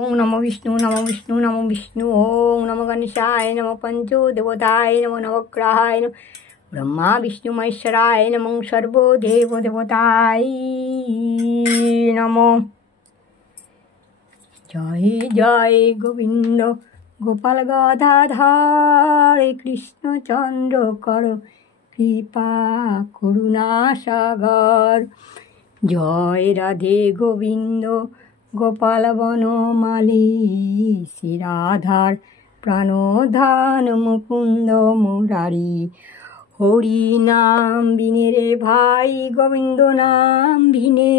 ओम नमो विष्णु नमो विष्णु ओम नमो गणेशाय नमो पंचो देवताय नमो नवग्रहाय नमो ब्रह्मा विष्णु महेश्वराय नमो सर्वो देव देवताय नमो। जय जय गोविंद गोपाल गदाधर कृष्ण चंद्र कर कृपा करुणा सागर। जय राधे गोविंद गोपाल बनमाली श्री राधार प्राणधान मुकुंद मुरारी। हरि नाम बिने रे भाई गोविंद नाम बिने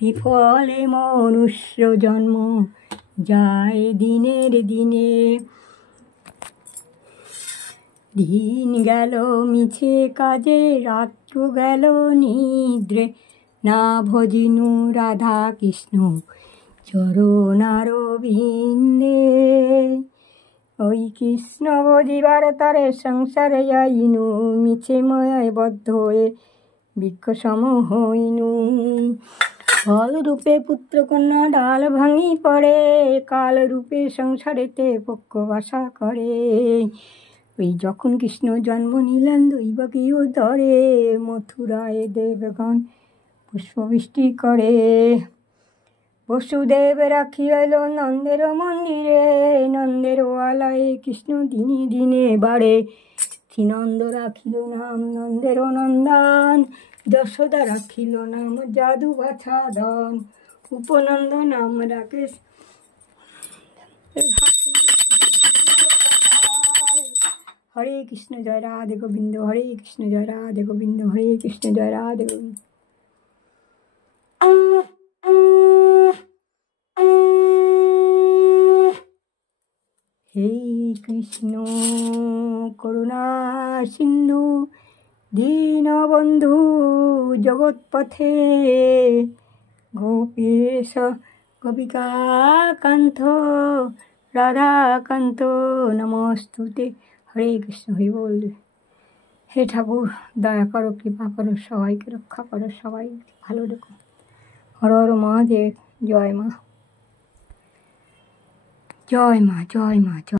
विफले मनुष्य जन्म যায় দিনের দিনে। দিন গেল মিছে কাজে রাত্র গেল নিদ্রে না ভজিনু রাধা কৃষ্ণ চরণারবিন্দে। ওই কৃষ্ণ ভজিবার তারে সংসারে যাইনু মিছে মায়ায় বদ্ধ হয়ে বৃক্ষসম হইনু। ফল রূপে পুত্র কন্যা ডাল ভাঙি পড়ে কাল রূপে সংসারেতে পক্ষ বাসা করে। ওই যখন কৃষ্ণ জন্ম নিলেন দৈবকীয় ধরে মথুরায় দেবগণ পুষ্পবৃষ্টি করে। বসুদেব রাখি এল নন্দের মন্দিরে নন্দের ওয়ালায় কৃষ্ণ দিনে দিনে বাড়ে। শ্রীনন্দ রাখিল নাম নন্দের নন্দন যশোদা রাখিল নাম জাদু বাছাদন। উপনন্দ নাম রাকেশ হরে কৃষ্ণ জয় রাধে গোবিন্দ হরে কৃষ্ণ জয় রাধে গোবিন্দ হরে কৃষ্ণ জয় রাধে গোবিন্দ। হে কৃষ্ণ করুণা সিন্ধু দীনবন্ধু জগৎপথে গোপেশ গোপিকাকান্ত রাধাকান্ত নমস্তুতে। হরে কৃষ্ণ হরি বল। হে ঠাকুর দয়া করো কৃপা করো সবাইকে রক্ষা করো সবাই ভালো রেখো। হর হর মহাদেব। জয় মা জয় মা জয় মা জয়।